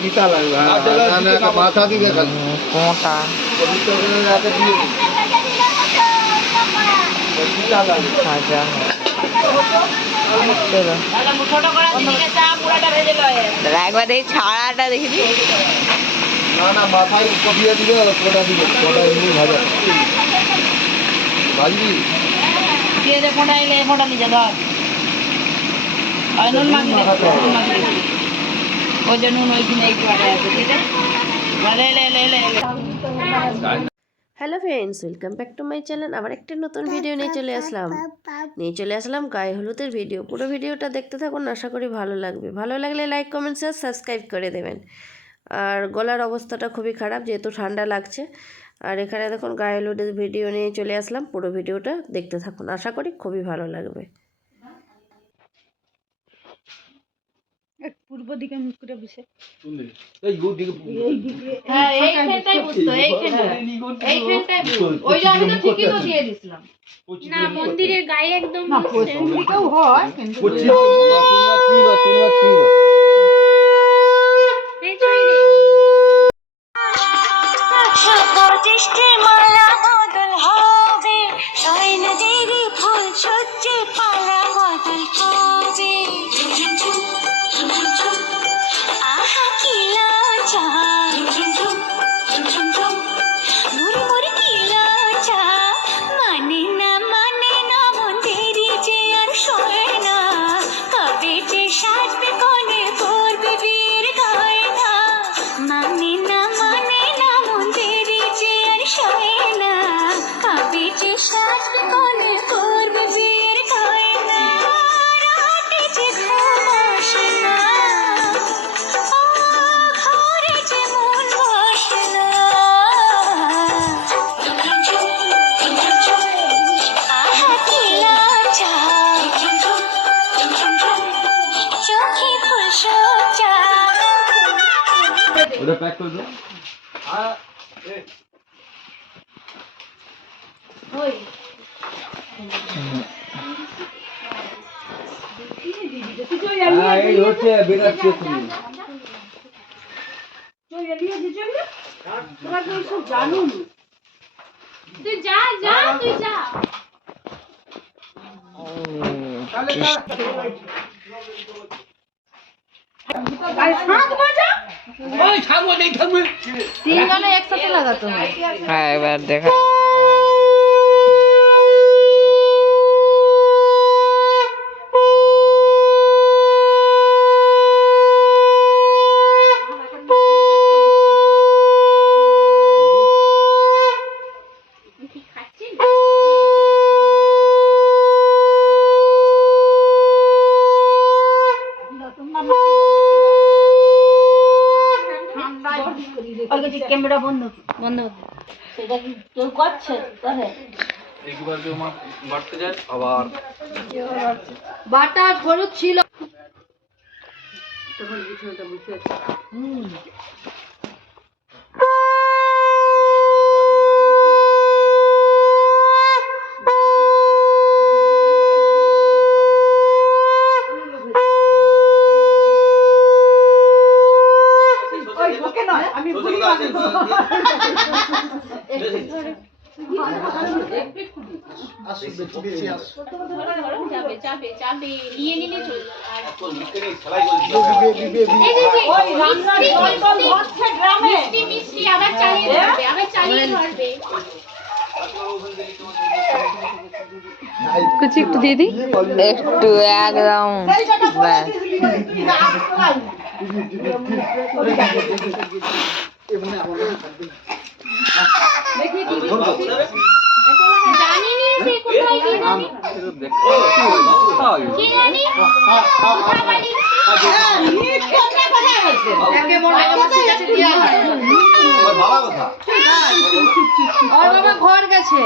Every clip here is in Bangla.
পিতা লাগবে, মাথা দিকে খালি কোটা ভাজা চলো একবার দেখি ছাড়াটা দেখি দি। না মাথায় কপিয়ে দিবে, কোটা দিবে, কোটা এমনি ভাজা ভাজবি দিয়ে দে ফোঁটা এলে ফোঁটা নিয়ে ধর নুন মাখি ওই যে নুন ওইখানে একটু আটায় আছে ঠিক আছে। Hello friends, welcome back to my channel. আবার একটা নতুন ভিডিও নিয়ে চলে আসলাম গায়ে হলুদের ভিডিও। পুরো ভিডিওটা দেখতে থাকুন, আশা করি ভালো লাগবে। ভালো লাগলে লাইক কমেন্ট শেয়ার সাবস্ক্রাইব করে দেবেন। আর গলার অবস্থাটা খুবই খারাপ যেহেতু ঠান্ডা লাগছে। আর এখানে দেখুন গায়ে হলুদের ভিডিও নিয়ে চলে আসলাম। পুরো ভিডিওটা দেখতে থাকুন, আশা করি খুবই ভালো লাগবে। পূর্ব দিকে মুখ করে বসে মন্দিরের গায়ে একদম ওটা প্যাক করে দাও। এই হচ্ছে বেরাচ্ছে তুমি তুই যা যা তুই যা তিনজনে একসাথে লাগাতে হয়। হ্যাঁ এবার দেখা ক্যামেরা বন্ধ বন্ধ সেটা কি কেউ করছে করে একবার যে মা বাড়তে যায় আবার বাটা গরু ছিল তখন বিছানাটা বসে আমি ভুলি যাবে যাবে যাবে নিয়ে নিলে চলবে আর মিষ্টি মিষ্টি আবার চালিয়ে ধরবে কুচি একটু দিয়ে দিই একটু একদম ব্যাস জানি নি সে কোথায় কি জানি কি জানি বাবা ঘর গেছে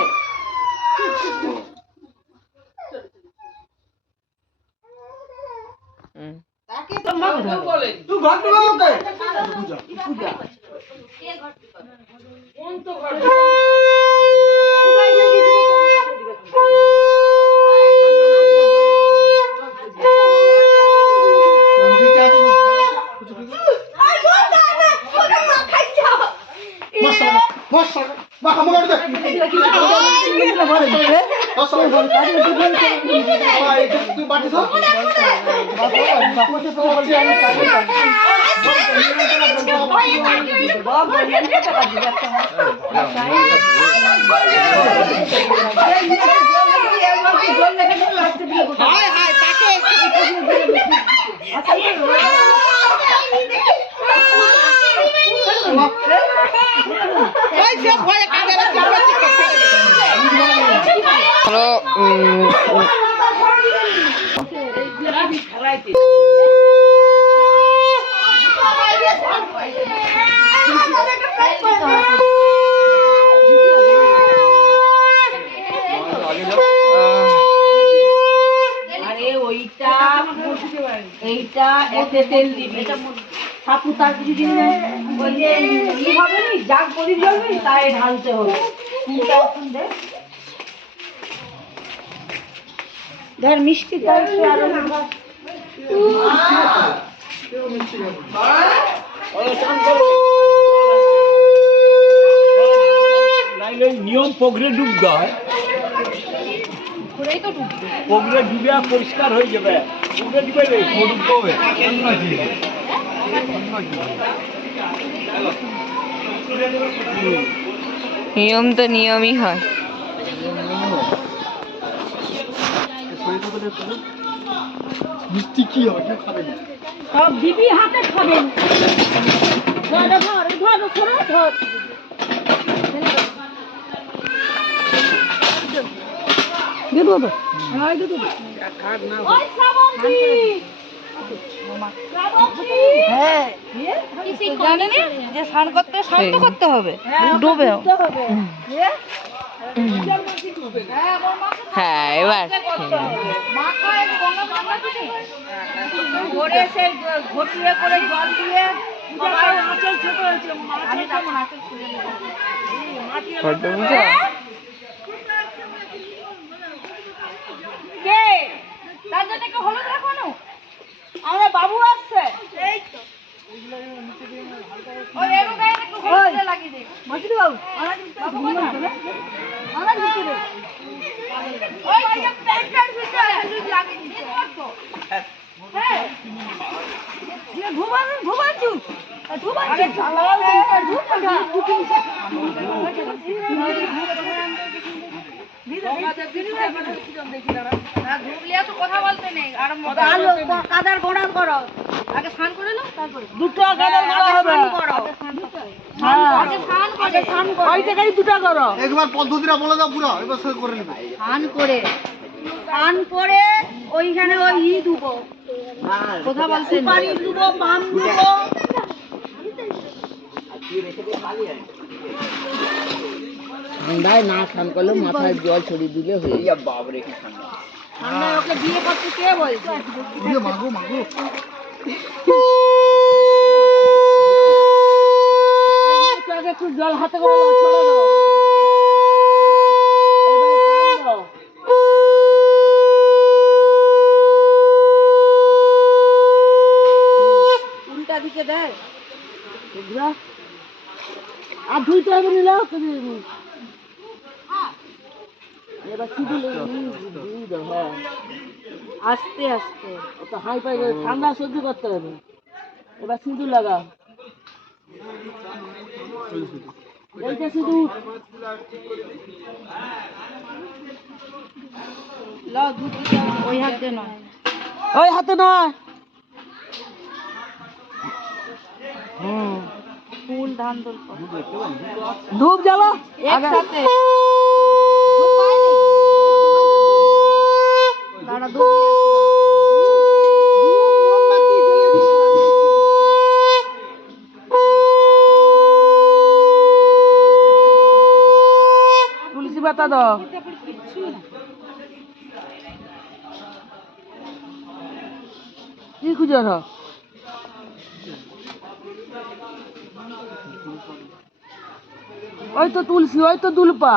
এইটা এতে তেল দিবি, সাপু তার কিছু দিন ওই যে ই হবে নি, জাগ প্রদীপ জ্বলবে তাই ঢালতে হবে। ধর মিষ্টি তাই নিয়ম পগড়ে ডুব দেয়, পগড়ে ডুবে পরিষ্কার হয়ে যাবে। পগড়ে ডুবে ডুবতে হবে। নিয়ম তো নিয়মই হয়। মিষ্টি কি হবে? কেউ খাবে না। সব দিবি হাতে খাবেন। ধর ধর ধর ধর ধর দিয়ে দেবো তো। হ্যাঁ দিয়ে দেবো। ওই শ্রাবন্তী, হ্যাঁ জানেন যে স্নান করতে শান্ত করতে হবে, ডুবে। হ্যাঁ এবার করে সে ঘটিয়ে করে জল দিয়ে সবাই আঁচল ছোট হয়েছে, মাটি কেমন আঁচল ছুঁড়ে কে তার জন্য কি হলুদ রাখো? আমাদের বাবু আসছে, এই তো ওই এরো গায়ে একটু হলুদ লাগিয়ে দে মশিদ বাবু। আমার দিকে দে ওই যে প্যান্টার ভিতরে হলুদ লাগিয়ে দিতে পারতো। হ্যাঁ ये घुमाचू घुमाचू চালাও দিনটা ঢুকটা কুকিং সে কথা বলতে নেই। কাদার গোড়া করো, আগে স্নান করে নাও, তারপরে দুটো কাদার গোড়া হবে। ওই জায়গায় দুটো করো। একবার পদ্ধতিটা বলে দাও পুরো, এবার সই করে নেবে। স্নান করে ওইখানে ওই ই দুবো, কথা বলতে সুপারি দুবো, পান দুবো। ঠান্ডায় না স্নান করলে মাথায় জল ছড়িয়ে দিলে হয়ে যাবে। বাবরে কি ঠান্ডা! ঠান্ডায় ওকে বিয়ে করতে কে বলছে? মাগো মাগো একটু জল হাতে করে ছড়ে দাও। এবার পান দাও। উল্টা দিকে দেয় আর দুইটা হবে নিলাও। এবার শুধু হ্যাঁ আস্তে আস্তে তো হাই পাই ঠান্ডা সহ্য করতে হবে। এবার সিঁদুর লাগাও, এইটা সিঁদুর লাও। ওই হাতে নয়, ওই হাতে নয়। ফুল ধান ধূপ জ্বালো একসাথে। দাঁড়া ধূপ তুলসী পাতা দাও। কি খুঁজে ওই তো তুলসী, ওই তো দুলপা।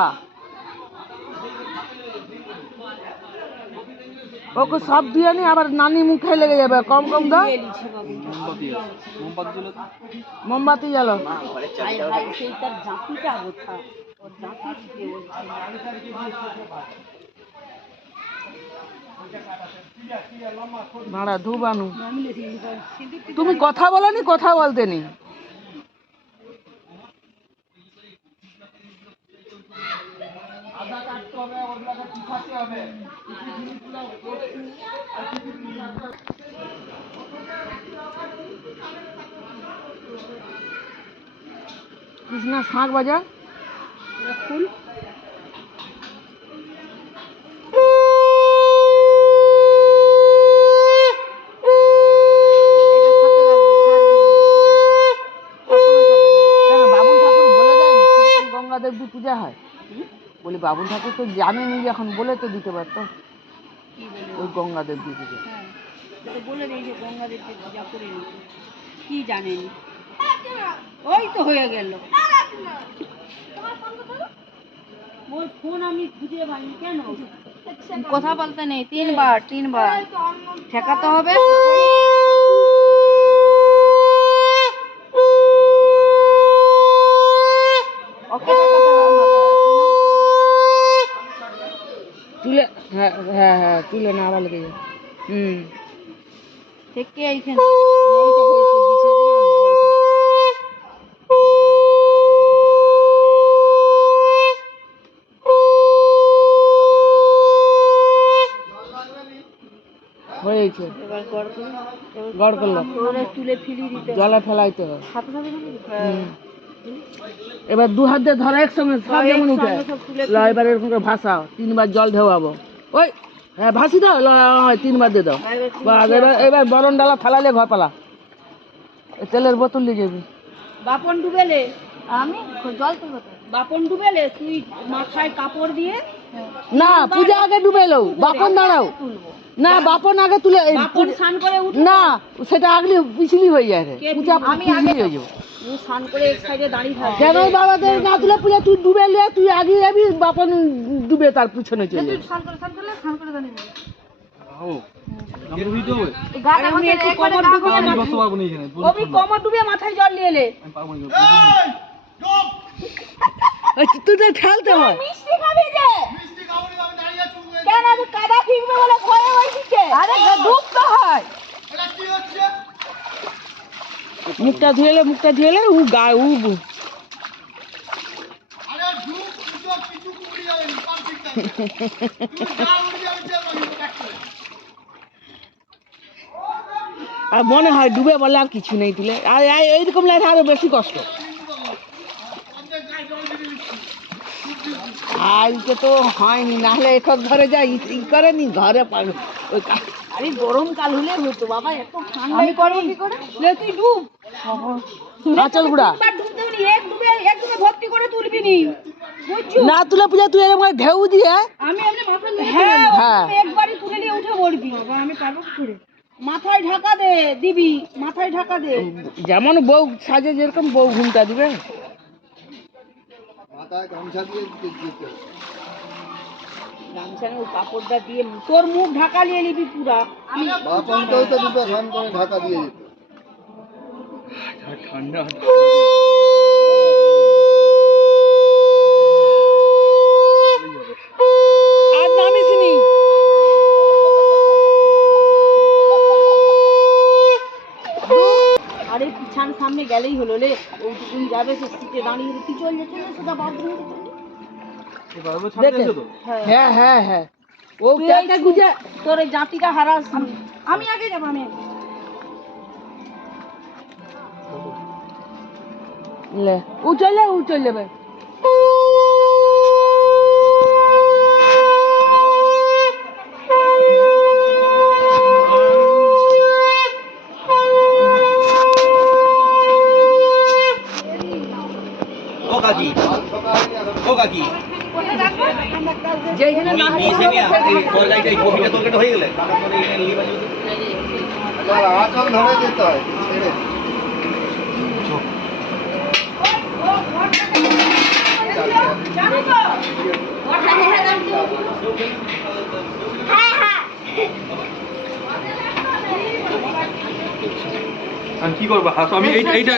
ওকে সব দিয়ে নি, আবার নানি মুখে লেগে যাবে, কম কম দাও। মোমবাতি জ্বালো। দাঁড়া, ধূপ আনু। তুমি কথা বলো নি, কথা বলতে নি। কৃষ্ণা শাঁখ বাজা। ফুল বাবুল ঠাকুর বলে দেয়নি কিরকম গঙ্গা দেবী পূজা হয়? বলি বাবুল ঠাকুর তো জানেনি, এখন বলে তো দিতে পারতো ওই গঙ্গা দেবী পূজা। বলে দেই যে গঙ্গা দেবীর পূজা করে নিতে, কি জানেনি? ওই তো হয়ে গেল। মোর ফোন আমি খুঁজে পাইনি কেন? কথা বলতে নেই, তিনবার ঠেকাতে হবে। তুলে, হ্যাঁ হ্যাঁ হ্যাঁ, তুলে না আবার লেগে যায়। থেকে এইখানে হয়েছে, গড় করলো, তুলে ফিরিয়ে দিতে জলে ফেলাইতে হবে। সাথে সাথে এবার দু হাত দিয়ে ধরো একসঙ্গে, সব যেমন উঠে এবার এরকম করে ভাসাও, 3 বার জল ঢেউয়াবো। ওই হ্যাঁ, ভাসি দাও, 3 বার দিয়ে দাও। এবার এবার বরণ ডালা থালালে ঘর পালা, তেলের বোতল নিয়ে যাবি। বাপন ডুবেলে আমি জল তুলবো। বাপন ডুবেলে তুই মাথায় কাপড় দিয়ে না, পূজা আগে ডুবে এলো, বাপন দাঁড়াও না, বাপন আগে তুলে বাপন স্নান করে উঠে না, সেটা আগলি পিছলি হয়ে যায় রে, পূজা আমি পিছলি আগে হয়ে যাবো। তুই স্নান করে এক সাইডে দাঁড়িয়ে থাক। কেন বাবাদের না তুলে পূজা তুই ডুবে এলে, তুই আগে যাবি, বাপন ডুবে তার পিছনে চলে যাবে। স্নান করে দাঁড়িয়ে যাবি। আমি একটু কোমর ডুবে মাথায় জল নিয়ে এলে তুই তো ঠেলতে হয়। মিষ্টি খাবি যে কেন আমি কাদা ফিরবে বলে ঘরে বসিছে। আরে ডুবতে হয়। মুখটা ধুয়েলে উ গা উ আর মনে হয় ডুবে বলে আর কিছু নেই, তুলে আর এইরকম লাগে আরো বেশি কষ্ট। আজকে তো হয়নি, নাহলে এখন ঘরে যাই ই করেনি, ঘরে পারো। আরে গরমকাল হলে হতো বাবা, এত ঠান্ডাই করে কি করে লে তুই ডুব। আচল গুড়া একবার ডুবতে নি, এক ডুবে ভর্তি করে তুলবি নি, বুঝছো? না তুলে পূজা তুই এরকম ঢেউ দিয়ে আমি এমনি মাথা নিয়ে হ্যাঁ একবারই তুলে নিয়ে উঠে পড়বি। বাবা আমি পারবো কি করে? মাথায় ঢাকা দে দিবি, মাথায় ঢাকা দে। যেমন বউ সাজে যেরকম বউ ঘুমটা দিবে। মাথায় গামছা দিয়ে দিতে হবে। গামছা ওই কাপড়টা দিয়ে তোর মুখ ঢাকা নিয়ে নিবি পুরা। আমি বাপনটাও তো দুটো খান করে ঢাকা দিয়ে দিত। ঠান্ডা আর নামিস নি। আরে পিছান সামনে গেলেই হলো রে, ওইটুকুন যাবে, সে সিটে দাঁড়িয়ে তুই চল যেতে না, সেটা বাথরুমে হ্যাঁ হ্যাঁ হ্যাঁ, ও তুই এইটা গুজে তোর এই জাতিটা হারাস। আমি আগে যাবো, আমি আগে। লে ও চল যাবে। যেখানে আচল ধরে যেতে হয় ছেড়ে। জানো তো? হ্যাঁ হ্যাঁ কি করবো হাসো আমি এইটা